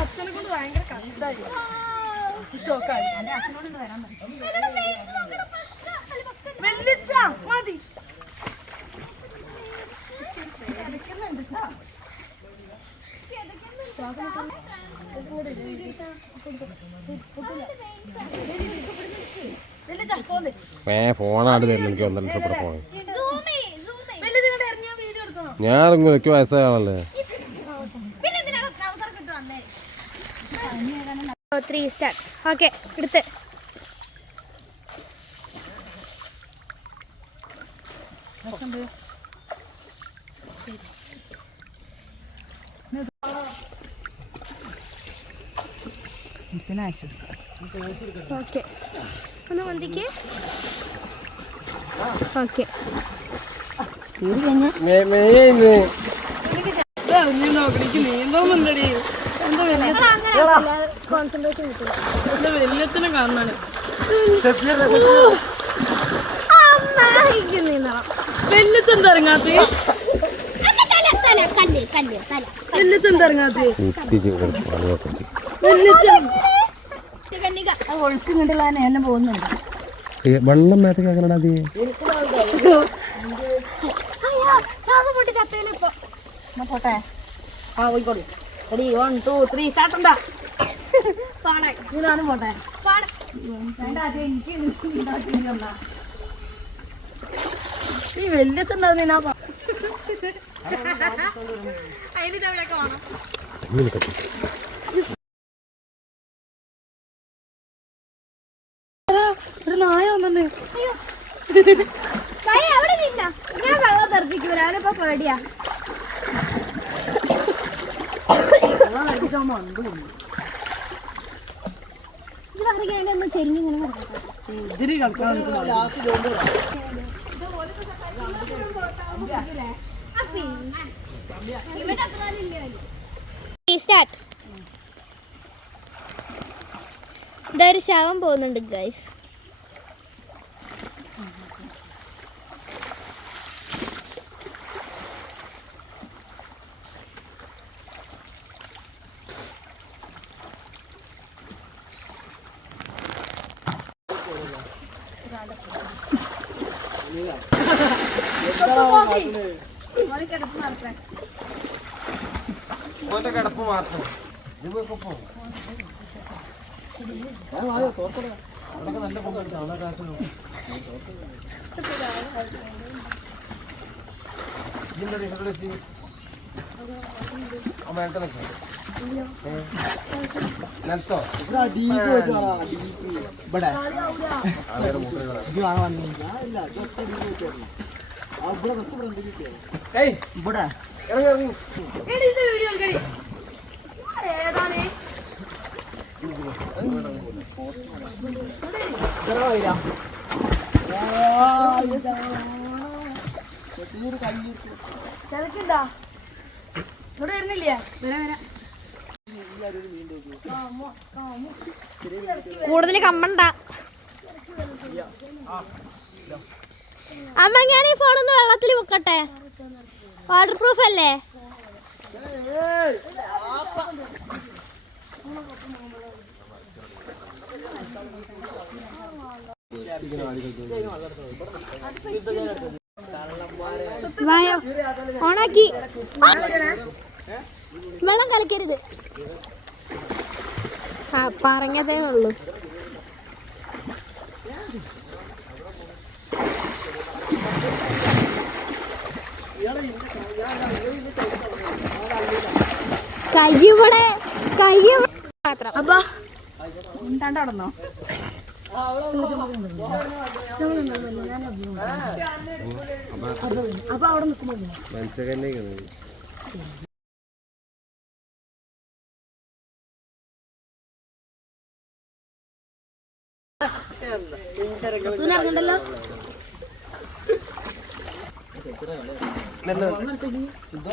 അച്ഛനെ കൊണ്ട് ഭയങ്കര കഷ്ടമായി. അച്ഛനോട് വരാൻ വെല്ലിച്ച മതി. ഫോണാണ് തരില്ല. എനിക്ക് 1.5 ലക്ഷം ഫോൺ ഞാൻ ഇറങ്ങും. എനിക്ക് വയസ്സായാണല്ലേ. 3 സ്റ്റാർട്ട്. ഓക്കെ എടുത്ത് ഓക്കെ ഒന്ന് മന്തിക്ക്. ഓക്കെ നീന്തോന്നുണ്ടടി. കോൺസെൻട്രേഷൻ കിട്ടും. വെല്ലച്ചനെ കാണാണ്. വെല്ലച്ചെന്താ ഇറങ്ങാത്ത? വെല്ലച്ചെന്താ ഇറങ്ങാത്ത? ഒഴുക്കും കണ്ടുള്ള എല്ലാം പോകുന്നുണ്ട്. വെള്ളം മേത്തേക്ക് അങ്ങനെ പോട്ടെ. ആ പോയിക്കോടി. 1 2 3 സ്റ്റാർട്ട് ഉണ്ടാ. ഞാനും പോട്ടെ. ഈ വെല്ലിച്ചുണ്ടാവുന്ന ഒരു നായ വന്നെ. ഞാൻ വെള്ളം തെറിപ്പിക്കൂല. അവനിപ്പോ പേടിയാ. ഇതൊരു ശവം പോകുന്നുണ്ട് ഗൈസ്. കിടപ്പ് മാത്രം നല്ല തിരക്കുണ്ടാ? ഇവിടെ വരുന്നില്ലേ? കൂടുതൽ കമ്മണ്ട അമ്മ. ഞാൻ ഈ ഫോണൊന്ന് വെള്ളത്തിൽ മുക്കട്ടെ. വാട്ടർ പ്രൂഫ് അല്ലേ? വായോ ഓണാക്കി. വെള്ളം കലക്കരുത്. ആ പറഞ്ഞതേ ഉള്ളൂ. കയ്യൂടെ കയ്യൂ മാത്രം. അപ്പൊ ഉണ്ടാണ്ടോ? അപ്പൊ അവിടെ നിൽക്കുമ്പോ ണ്ടല്ലോ.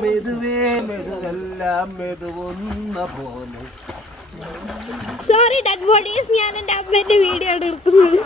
മെതുവേ മെതുവെല്ലാം മെതുവുന്ന പോലെ സോറി ഡെഡ് ബോഡീസ്, ഞാൻ എൻ്റെ അമ്മേൻ്റെ വീഡിയോ ആണ് എടുക്കുന്നത്.